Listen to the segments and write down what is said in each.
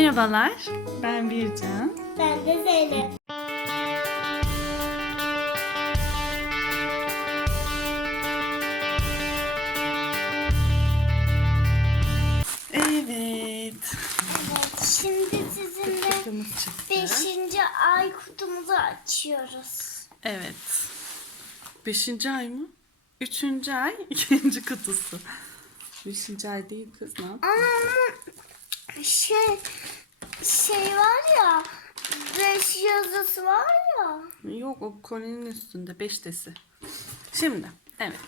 Merhabalar, ben Bircan. Ben de Zeynep. Evet, Evet, şimdi sizinle kutumuz çıktı. beşinci ay kutumuzu açıyoruz. Evet. Beşinci ay mı? Üçüncü ay, ikinci kutusu. Beşinci ay değil kız ne yap- Ama şey şey var ya beş yazısı var ya. Yok o kolinin üstünde beştesi. Şimdi, evet.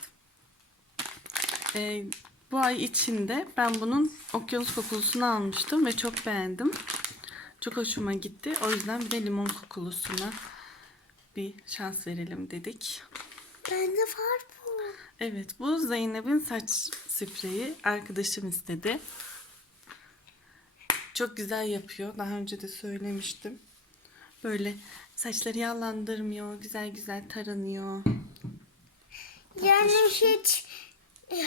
Ee, bu ay içinde ben bunun okyanus kokulusunu almıştım ve çok beğendim. Çok hoşuma gitti. O yüzden bir de limon kokulusuna bir şans verelim dedik. Bende var bu. Evet bu Zeynep'in saç spreyi arkadaşım istedi. Çok güzel yapıyor. Daha önce de söylemiştim. Böyle saçları yağlandırmıyor. Güzel güzel taranıyor. Yani hiç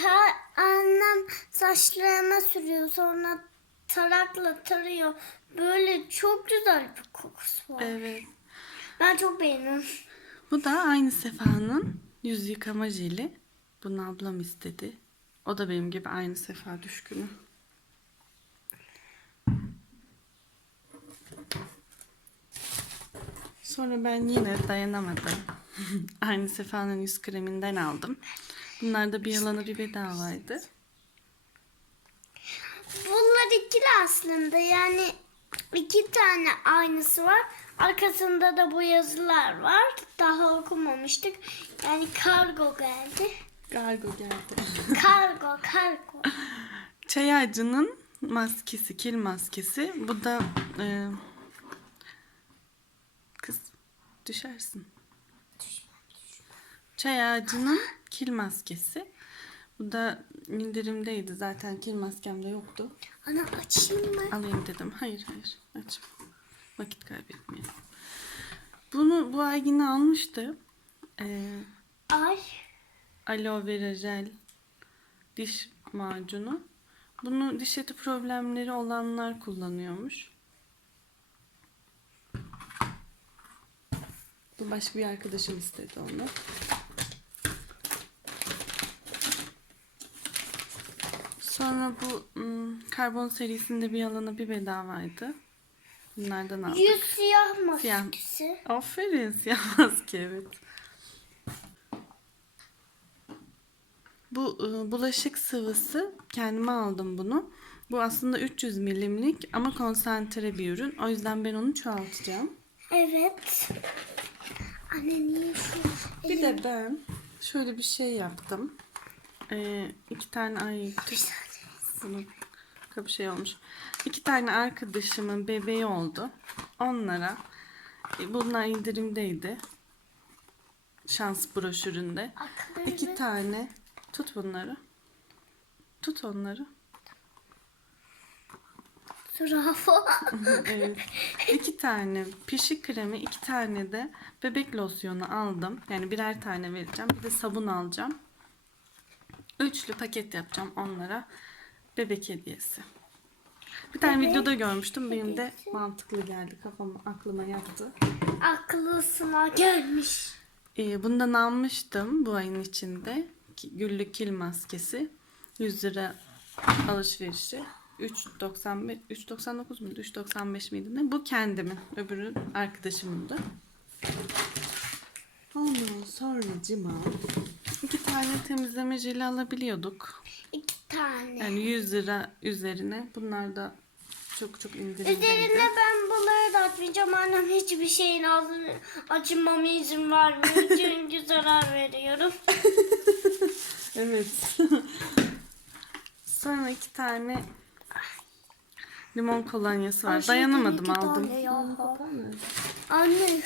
ha, annem saçlarıma sürüyor sonra tarakla tarıyor. Böyle çok güzel bir kokusu var. Evet. Ben çok beğeniyorum. Bu da aynı Sefa'nın yüz yıkama jeli. Bunu ablam istedi. O da benim gibi aynı Sefa düşkünü. Sonra ben yine dayanamadım. aynı Sefa'nın yüz kreminden aldım. Bunlar da bir yalanı bir bedavaydı. Bunlar ikili aslında yani iki tane aynısı var. Arkasında da bu yazılar var. Daha okumamıştık. Yani kargo geldi. Gargo geldi. Kargo, kargo. Çay ağacının maskesi, kil maskesi. Bu da e, düşersin. Çay ağacının kil maskesi. Bu da indirimdeydi zaten kil maskem de yoktu. Ana açayım mı? Alayım dedim. Hayır hayır açma. Vakit kaybetmeyelim. Bunu bu ay yine almıştı. Ee, Ay. aloe vera jel diş macunu. Bunu diş eti problemleri olanlar kullanıyormuş. Bu başka bir arkadaşım istedi onu. Sonra bu ım, karbon serisinde bir yalanı bir bedavaydı. Bunlardan aldım. Yüz siyah Siyah. maskesi. Aferin siyah maske evet. Bu e, bulaşık sıvısı kendime aldım bunu. Bu aslında 300 milimlik ama konsantre bir ürün. O yüzden ben onu çoğaltacağım. Evet. Anne niye şu Bir de ben şöyle bir şey yaptım. Ee, iki tane ay bunun bir şey olmuş. İki tane arkadaşımın bebeği oldu. Onlara e, bunlar indirimdeydi. Şans broşüründe. akıllı İki tane tut bunları. Tut onları. Zürafa. evet. İki tane pişi kremi, iki tane de bebek losyonu aldım. Yani birer tane vereceğim. Bir de sabun alacağım. Üçlü paket yapacağım onlara. Bebek hediyesi. Bir tane Bebek videoda görmüştüm. Benim de hediyesi. mantıklı geldi. Kafama aklıma yattı. Akıllısına gelmiş. Ee, bundan almıştım bu ayın içinde. Güllük kil maskesi. 100 lira alışverişi. 3.95 3.99 muydu? 3.95 miydi ne? Bu kendimin. Öbürü arkadaşımın da. Ondan sonra cima iki tane temizleme jeli alabiliyorduk. İki tane. Yani 100 lira üzerine. Bunlar da çok çok indirimdeydi. Üzerine ben bunları da atmayacağım. Annem hiçbir şeyin ağzını açmama izin vermiyor. Çünkü zarar veriyorum. Evet. Sonra iki tane limon kolonyası var. Ay, Dayanamadım aldım. Anne.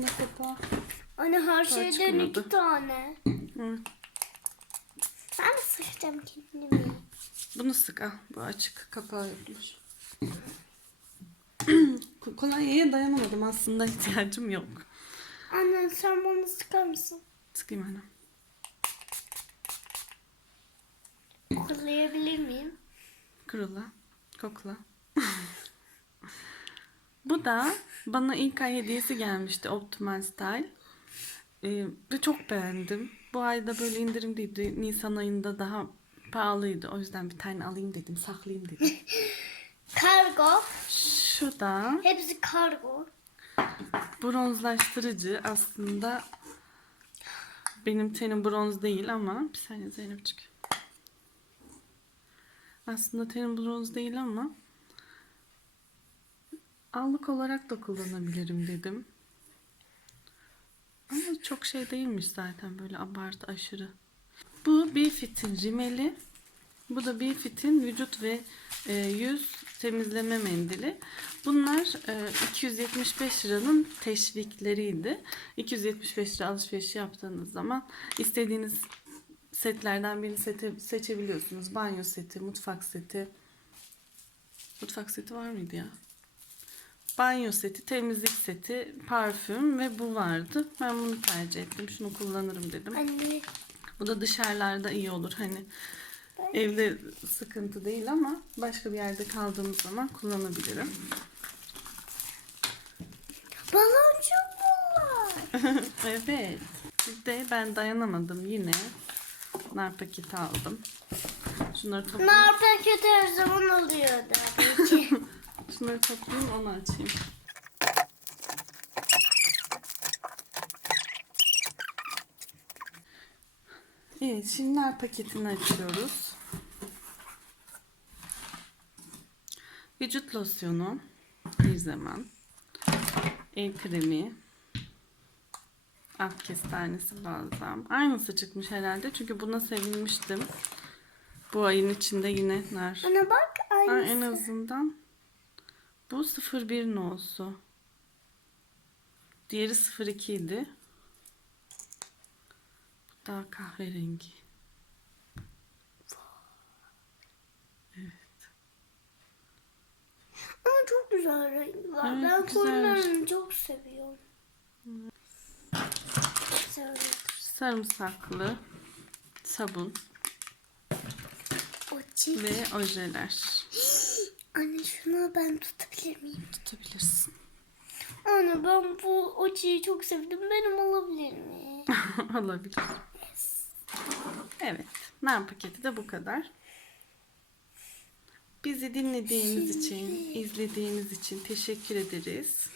Ne kapağı? Anne her şeyden çıkmadı. iki tane. Hı. Ben de sıkacağım kendimi. Bunu sık al. Bu açık kapağı yokmuş. Ko- Kolonyaya dayanamadım aslında ihtiyacım yok. Anne sen bana sıkar mısın? Sıkayım annem. Kullayabilir miyim? Kurula. Kokla. Bu da bana ilk ay hediyesi gelmişti Optimal Style. Ee, ve çok beğendim. Bu ayda böyle indirimliydi. Nisan ayında daha pahalıydı. O yüzden bir tane alayım dedim. Saklayayım dedim. Kargo. Şu da Hepsi kargo. bronzlaştırıcı. Aslında benim tenim bronz değil ama bir saniye Zeynep'ciğim. Aslında tenim bronz değil ama allık olarak da kullanabilirim dedim. Ama çok şey değilmiş zaten böyle abartı aşırı. Bu Befit'in rimeli. Bu da Befit'in vücut ve e, yüz temizleme mendili. Bunlar e, 275 liranın teşvikleriydi. 275 lira alışveriş yaptığınız zaman istediğiniz setlerden birini sete- seçebiliyorsunuz. Banyo seti, mutfak seti. Mutfak seti var mıydı ya? Banyo seti, temizlik seti, parfüm ve bu vardı. Ben bunu tercih ettim. Şunu kullanırım dedim. Anne. Bu da dışarılarda iyi olur. Hani evde sıkıntı değil ama başka bir yerde kaldığımız zaman kullanabilirim. Baloncuk bunlar. evet. Bir de ben dayanamadım yine. Nar paketi aldım. Şunları toplayayım. Nar paketi her zaman oluyor ki. Şunları toplayayım onu açayım. Evet şimdi nar paketini açıyoruz. Vücut losyonu bir zaman. El kremi. Alt kestanesi balzam. Aynısı çıkmış herhalde çünkü buna sevinmiştim. Bu ayın içinde yine nar. Ana bak Ha, aynısı. en azından bu 01 nosu. Diğeri 02 idi. Bu daha kahverengi. Ama çok güzel renk var. Evet, ben korularını çok seviyorum. Güzel. Sarımsaklı sabun O çift. ve ojeler. Anne şunu ben tutabilir miyim? Tutabilirsin. Anne ben bu oçiyi çok sevdim. Benim olabilir mi? Olabilir. Evet. Nar paketi de bu kadar. Bizi dinlediğiniz için, izlediğiniz için teşekkür ederiz.